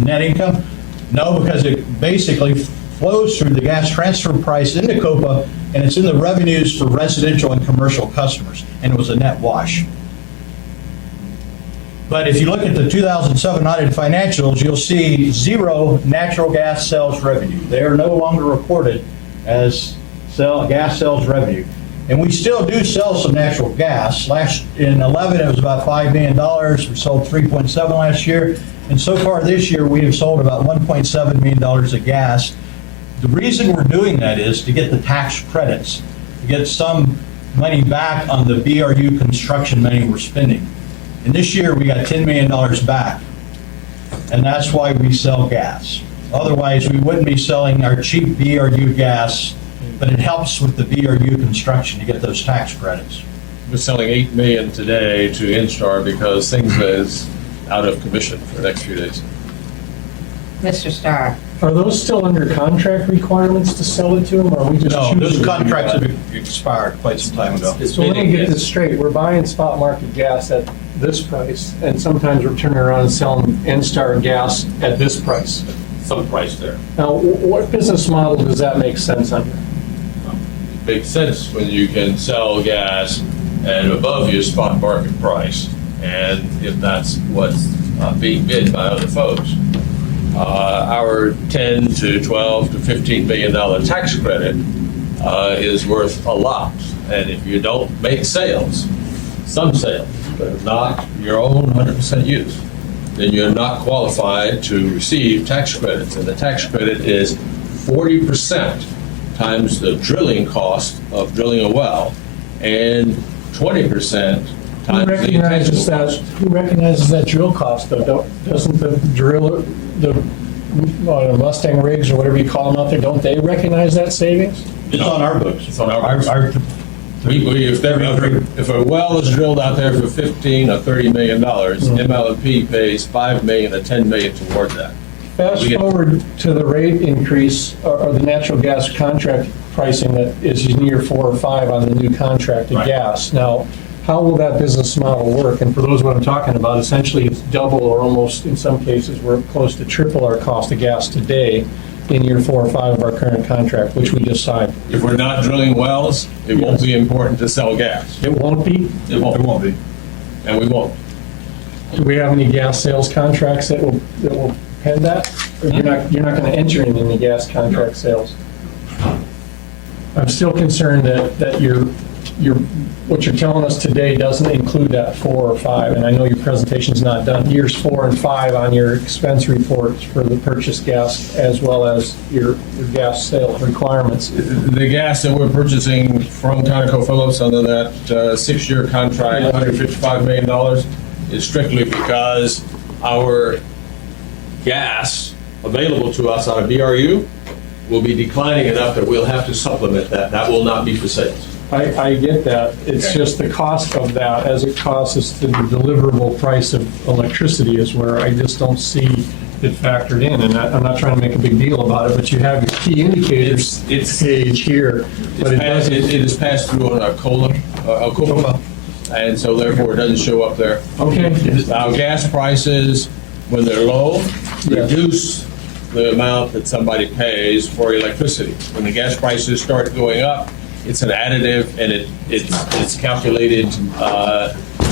net income? No, because it basically flows through the gas transfer price into COPA, and it's in the revenues for residential and commercial customers, and it was a net wash. But if you look at the 2007 audited financials, you'll see zero natural gas sales revenue. They are no longer reported as gas sales revenue. And we still do sell some natural gas. In 11, it was about $5 million. We sold 3.7 last year. And so far this year, we have sold about $1.7 million of gas. The reason we're doing that is to get the tax credits, to get some money back on the VRU construction money we're spending. And this year, we got $10 million back. And that's why we sell gas. Otherwise, we wouldn't be selling our cheap VRU gas, but it helps with the VRU construction to get those tax credits. We're selling $8 million today to Instar because things is out of commission for the next few days. Mr. Starr. Are those still under contract requirements to sell it to them, or are we just No, choosing? those contracts have expired quite some time ago. So let me get this straight. We're buying spot market gas at this price, and sometimes we're turning around and selling Instar gas at this price. Some price there. Now, what business model does that make sense under? Makes sense when you can sell gas at above your spot market price, and if that's what's being bid by other folks. Our 10 to 12 to $15 million tax credit is worth a lot, and if you don't make sales, some sales, but not your own 100% use, then you're not qualified to receive tax credits, and the tax credit is 40% times the drilling cost of drilling a well, and 20% times the intangible. Who recognizes that drill cost, though? Doesn't the driller, the Mustang rigs or whatever you call them out there, don't they recognize that savings? It's on our books. It's on our books. If a well is drilled out there for $15 or $30 million, ML&P pays $5 million or $10 million toward that. Fast forward to the rate increase or the natural gas contract pricing that is in year 4 or 5 on the new contracted gas. Now, how will that business model work? And for those what I'm talking about, essentially it's double or almost in some cases we're close to triple our cost of gas today in year 4 or 5 of our current contract, which we just signed. If we're not drilling wells, it won't be important to sell gas. It won't be? It won't be. And we won't. Do we have any gas sales contracts that will pen that? Or you're not going to enter in any gas contract sales? I'm still concerned that what you're telling us today doesn't include that 4 or 5, and I know your presentation's not done. Years 4 and 5 on your expense reports for the purchased gas as well as your gas sales requirements. The gas that we're purchasing from ConocoPhillips under that 6-year contract, $155 million, is strictly because our gas available to us on a BRU will be declining enough that we'll have to supplement that. That will not be for sales. I get that. It's just the cost of that as it costs us to the deliverable price of electricity is where I just don't see it factored in. And I'm not trying to make a big deal about it, but you have your key indicators page here. But it is passed through on a COLA, and so therefore it doesn't show up there. Okay. Now, gas prices, when they're low, reduce the amount that somebody pays for electricity. When the gas prices start going up, it's an additive, and it's calculated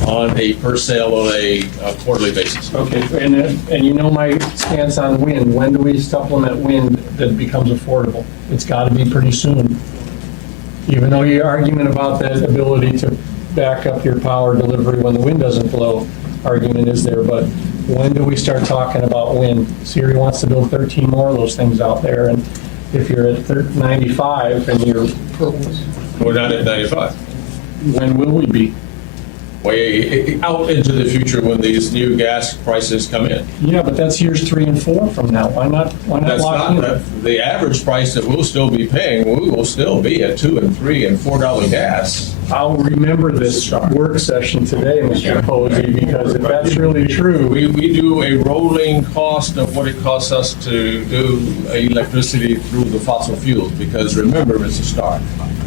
on a per sale on a quarterly basis. Okay, and you know my stance on wind. When do we supplement wind that becomes affordable? It's got to be pretty soon. Even though your argument about that ability to back up your power delivery when the wind doesn't blow, argument is there, but when do we start talking about wind? Siri wants to build 13 more of those things out there, and if you're at 95 and you're... We're not at 95. When will we be? Way out into the future when these new gas prices come in. Yeah, but that's years 3 and 4 from now. Why not That's lock not in? the average price that we'll still be paying. We will still be at $2 and $3 and $4 gas. I'll remember this work session today, Mr. Posey, because if that's really true... We do a rolling cost of what it costs us to do electricity through the fossil fuels, because remember, Mr. Starr,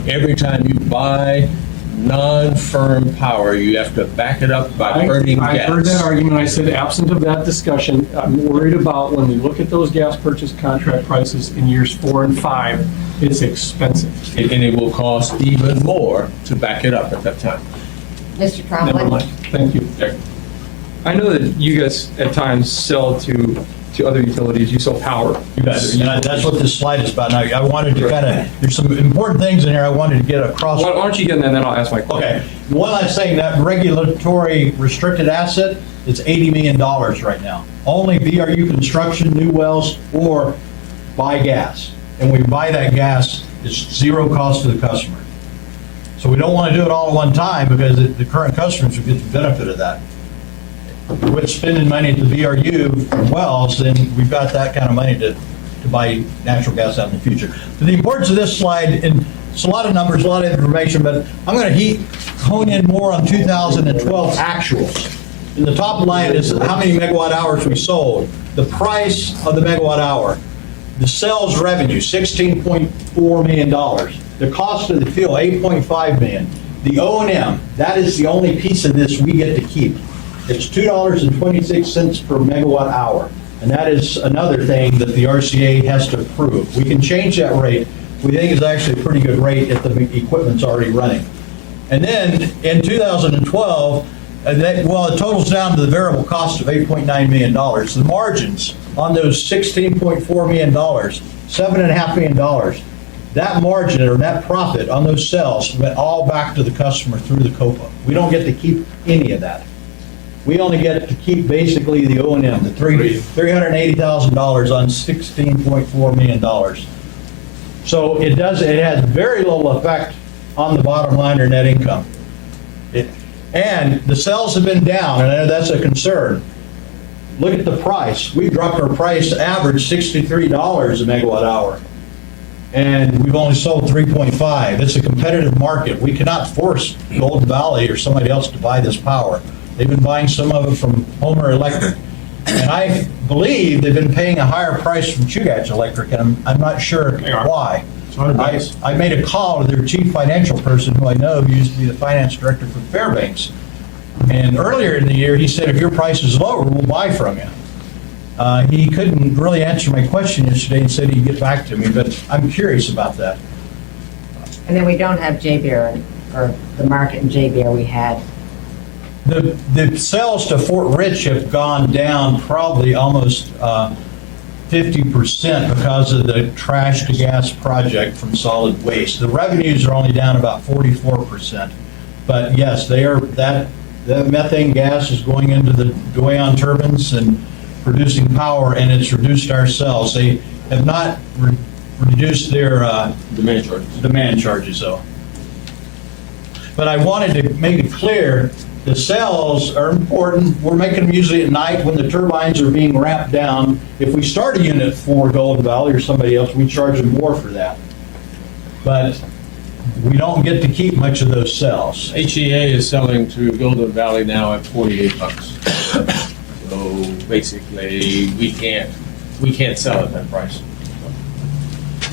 every time you buy non-firm power, you have to back it up by burning gas. I heard that argument. I said, absent of that discussion, I'm worried about when we look at those gas purchase contract prices in years 4 and 5, it's expensive. And it will cost even more to back it up at that time. Mr. Never Trombley? mind. Thank you. I know that you guys at times sell to other utilities, you sell power. You bet. And that's what this slide is about. Now, I wanted to kind of, there's some important things in here I wanted to get across. Why don't you get in there, and then I'll ask my question. Okay. One last thing, that regulatory restricted asset, it's $80 million right now. Only VRU construction, new wells, or buy gas. And when we buy that gas, it's zero cost to the customer. So we don't want to do it all at one time because the current customers will get the benefit of that. With spending money at the VRU from wells, then we've got that kind of money to buy natural gas out in the future. But the importance of this slide, and it's a lot of numbers, a lot of information, but I'm going to hone in more on 2012 actuals. And the top line is how many megawatt hours we sold, the price of the megawatt hour, the sales revenue, $16.4 million, the cost of the fuel, $8.5 million, the O&M, that is the only piece of this we get to keep. It's $2.26 per megawatt hour. And that is another thing that the RCA has to approve. We can change that rate. We think it's actually a pretty good rate if the equipment's already running. And then in 2012, it totals down to the variable cost of $8.9 million. The margins on those $16.4 million, $7.5 million, that margin or net profit on those sales went all back to the customer through the COPA. We don't get to keep any of that. We only get to keep basically the O&M, the $380,000 on $16.4 million. So it has very little effect on the bottom line or net income. And the sales have been down, and I know that's a concern. Look at the price. We've dropped our price to average $63 a megawatt hour. And we've only sold 3.5. It's a competitive market. We cannot force Golden Valley or somebody else to buy this power. They've been buying some of it from Homer Electric. And I believe they've been paying a higher price from Chugach Electric, and I'm not sure why. I made a call to their chief financial person, who I know used to be the finance director for Fairbanks. And earlier in the year, he said, if your price is lower, we'll buy from you. He couldn't really answer my question yesterday and said he'd get back to me, but I'm curious about that. And then we don't have JBear, or the market in JBear we had. The sales to Fort Rich have gone down probably almost 50% because of the trash to gas project from solid waste. The revenues are only down about 44%. But yes, that methane gas is going into the Doyon turbines and producing power, and it's reduced our sales. They have not reduced their demand charges though. But I wanted to make it clear The cells are important. We're making them usually at night when the turbines are being ramped down. If we start a unit for Golden Valley or somebody else, we charge them more for that. But we don't get to keep much of those cells. HEA is selling to Golden Valley now at $48. So basically, we can't sell at that price.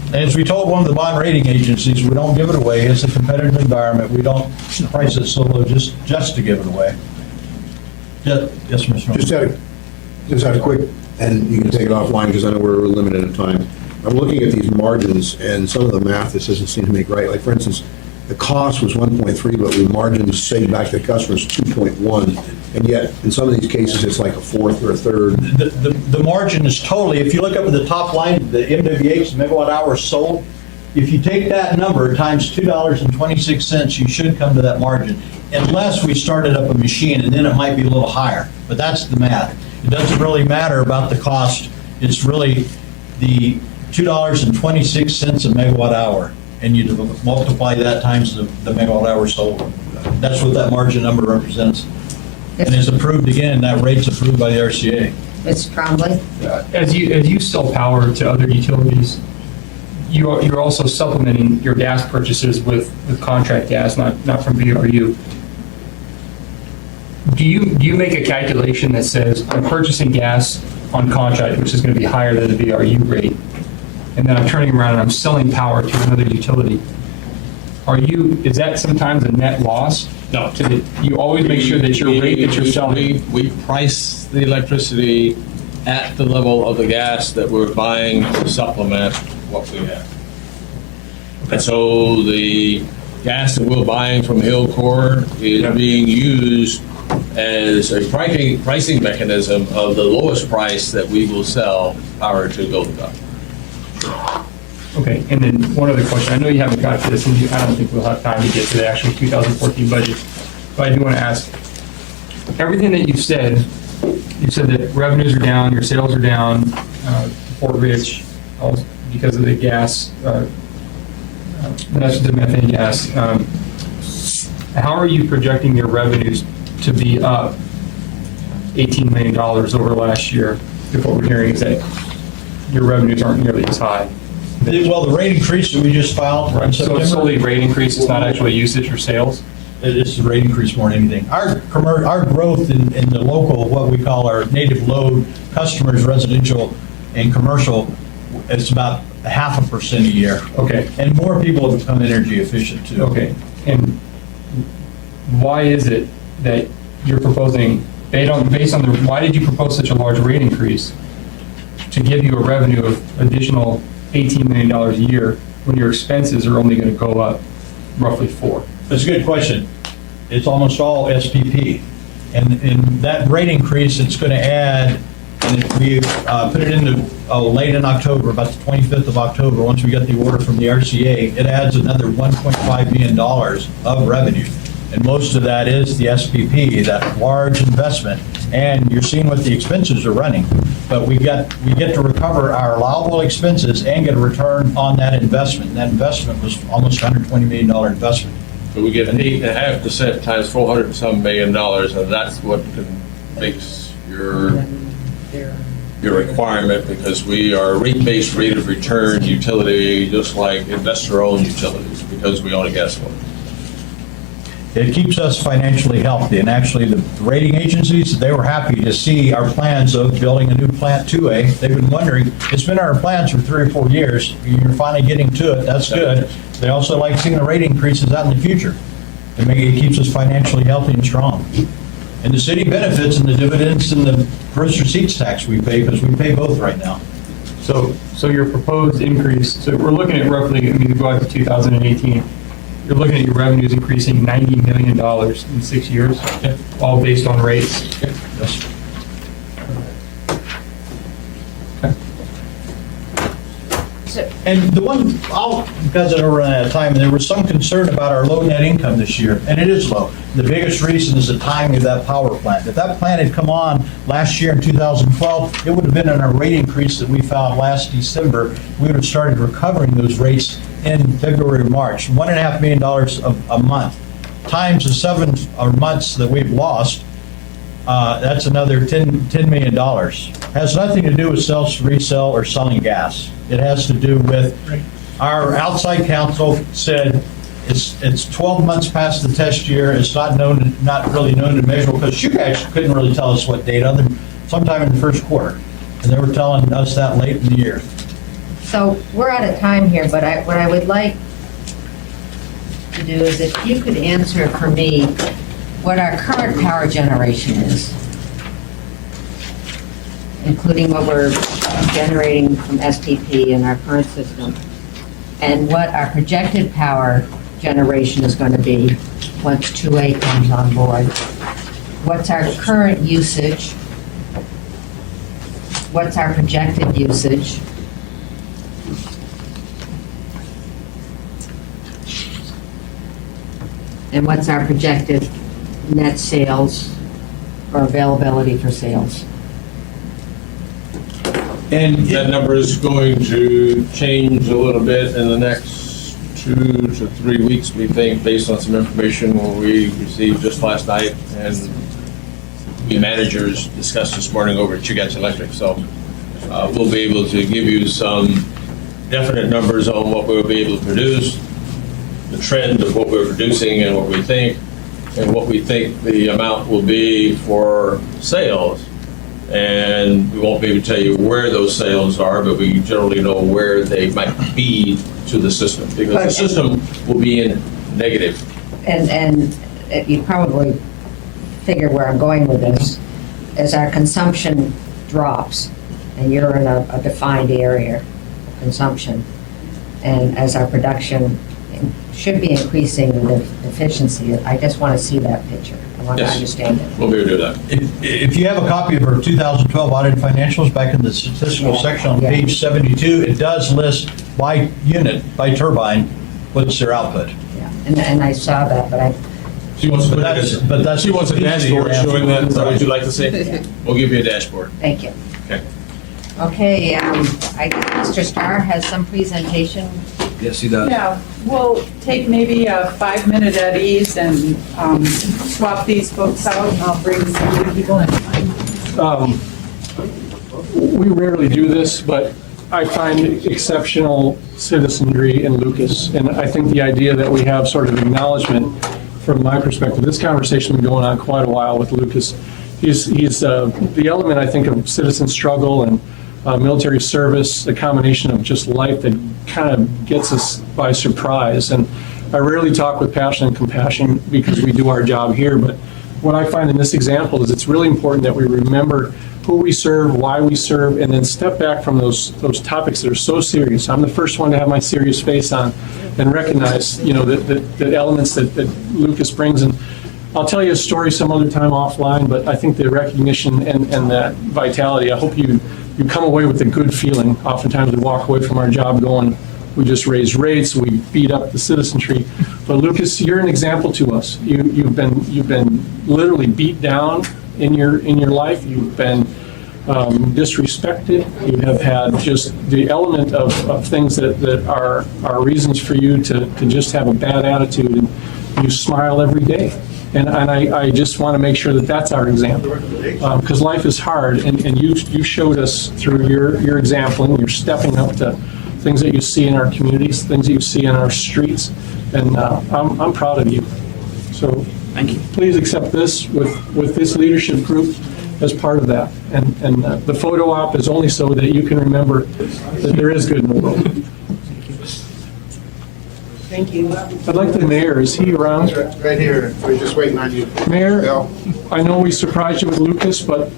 And as we told one of the bond rating agencies, we don't give it away. It's a competitive environment. We don't price it so low just to give it away. Yes, Mr. Just had a quick, and you can take it offline because I know we're limited in time. I'm looking at these margins and some of the math that doesn't seem to make right. Like, for instance, the cost was 1.3, but the margins saved back to the customers 2.1. And yet, in some of these cases, it's like a fourth or a third. The margin is totally, if you look up at the top line, the MWH, megawatt hours sold, if you take that number times $2.26, you should come to that margin. Unless we started up a machine, and then it might be a little higher. But that's the math. It doesn't really matter about the cost. It's really the $2.26 a megawatt hour, and you multiply that times the megawatt hour sold. That's what that margin number represents. And it's approved again, that rate's approved by the RCA. Mr. Trombley? As you sell power to other utilities, you're also supplementing your gas purchases with contract gas, not from VRU. Do you make a calculation that says, I'm purchasing gas on contract, which is going to be higher than the VRU rate, and then I'm turning around and I'm selling power to another utility? Is that sometimes a net loss? No. You always make sure that your rate that you're selling. We price the electricity at the level of the gas that we're buying to supplement what we have. And so the gas that we're buying from Hillcore is being used as a pricing mechanism of the lowest price that we will sell power to Golden Valley. Okay, and then one other question. I know you haven't got to this, and I don't think we'll have time to get to the actual 2014 budget, but I do want to ask, everything that you said that revenues are down, your sales are down, Fort Ridge, because of the gas, that's the methane gas. How are you projecting your revenues to be up $18 million over last year? If what we're hearing is that your revenues aren't nearly as high. Well, the rate increase that we just filed in So September. it's solely rate increase, it's not actually usage or sales? It's the rate increase more than anything. Our growth in the local, what we call our native load customers, residential and commercial, it's about 0.5% a year. Okay. And more people have become energy efficient too. Okay. And why is it that you're proposing, based on why did you propose such a large rate increase to give you a revenue of additional $18 million a year when your expenses are only going to go up roughly $4 million? That's a good question. It's almost all SPP. And in that rate increase, it's going to add, and if we put it into late in October, about the 25th of October, once we get the order from the RCA, it adds another $1.5 million of revenue. And most of that is the SPP, that large investment. And you're seeing what the expenses are running. But we get to recover our allowable expenses and get a return on that investment. And that investment was almost $120 million investment. So we get 8.5% times $400 and some million, and that's what makes your requirement, because we are a rate-based rate of return utility, just like investor-owned utilities, because we own a gas fund. It keeps us financially healthy, and actually the rating agencies, they were happy to see our plans of building a new plant 2A. They've been wondering, it's been our plans for 3 or 4 years, you're finally getting to it, that's good. They also like seeing the rate increases out in the future. It keeps us financially healthy and strong. And the city benefits in the dividends and the first receipts tax we pay, because we pay both right now. So your proposed increase, so we're looking at roughly, we go out to 2018, you're looking at your revenues increasing $90 million in 6 years, all based on rates? Yes. And the one, because I run out of time, there was some concern about our low net income this year, and it is low. The biggest reason is the timing of that power plant. If that plant had come on last year in 2012, it would have been in a rate increase that we filed last December. We would have started recovering those rates in February or March, $1.5 million a month. times the 7 or months that we've lost, that's another $10 million. Has nothing to do with sales, resale, or selling gas. It has to do with, our outside counsel said it's 12 months past the test year. It's not really known to measure, because you guys couldn't really tell us what date, other than sometime in the first quarter. And they were telling us that late in the year. So we're out of time here, but what I would like to do is if you could answer for me what our current power generation is, including what we're generating from STP in our current system, and what our projected power generation is going to be once 2A comes on board. What's our current usage? What's our projected usage? And what's our projected net sales or availability for sales? And that number is going to change a little bit in the next 2 to 3 weeks, we think, based on some information we received just last night, and we managers discussed this morning over at Chugach Electric. So we'll be able to give you some definite numbers on what we'll be able to produce, the trend of what we're producing and what we think, and what we think the amount will be for sales. And we won't be able to tell you where those sales are, but we generally know where they might be to the system, because the system will be in negative. And you probably figure where I'm going with this. As our consumption drops, and you're in a defined area of consumption, and as our production should be increasing with efficiency, I just want to see that picture. I want to understand it. We'll be able to do that. If you have a copy of our 2012 audited financials back in the statistical section on page 72, it does list by unit, by turbine, what's their output. Yeah, and I saw that, but She wants she wants a dashboard showing that. Is that what you'd like to see? Yeah. We'll give you a dashboard. Thank you. Okay. Okay, I guess Mr. Starr has some presentation. Yes, he does. Yeah, we'll take maybe a 5-minute at ease and swap these books out. I'll bring some new people in. We rarely do this, but I find exceptional citizenry in Lucas. And I think the idea that we have sort of acknowledgement, from my perspective, this conversation has been going on quite a while with Lucas. He's the element, I think, of citizen struggle and military service, the combination of just life that kind of gets us by surprise. And I rarely talk with passion and compassion because we do our job here, but what I find in this example is it's really important that we remember who we serve, why we serve, and then step back from those topics that are so serious. I'm the first one to have my serious face on and recognize, the elements that Lucas brings. And I'll tell you a story some other time offline, but I think the recognition and that vitality, I hope you come away with a good feeling. Oftentimes we walk away from our job going, we just raised rates, we beat up the citizenry. But Lucas, you're an example to us. You've been literally beat down in your life. You've been disrespected. You have had just the element of things that are reasons for you to just have a bad attitude, and you smile every day. And I just want to make sure that that's our example, because life is hard, and you showed us through your example, and you're stepping up to things that you see in our communities, things that you see in our streets, and I'm proud of you. So thank you. Please accept this with this leadership group as part of that. And the photo op is only so that you can remember that there is good in the world. Thank you. I'd like the mayor, is he around? Right here, we're just waiting on you. Mayor, I know we surprised you with Lucas, but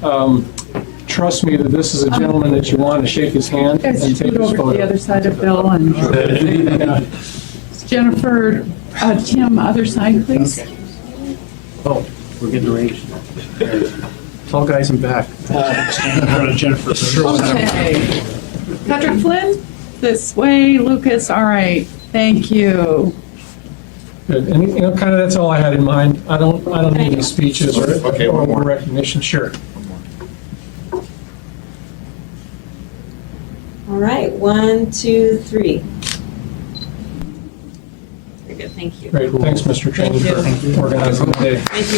trust me that this is a gentleman that you want to shake his hand and take his Over to the photo. other side of Bill and Jennifer, Tim, other side, please. Oh, we're getting arranged. Tall guys in back. Jennifer. Okay. Patrick Flynn, this way. Lucas, all right. Thank you. Good. And kind of that's all I had in mind. I don't need any speeches or recognition. Sure. All right, 1, 2, 3. Very good, Thank you. Great, thanks, Mr. Trainee, for organizing the day. Thank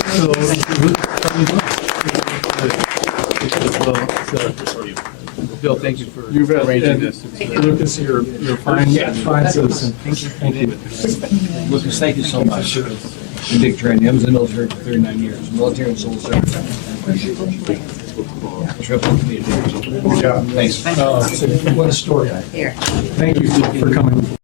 you. Bill, thank you for You bet. arranging And this. Lucas, you're a fine citizen. Thank you. Lucas, thank you so much. Dick Trainee, I was in the military for 39 years, military and civil service. Yeah. Thanks. What a story. Here. Thank you for coming.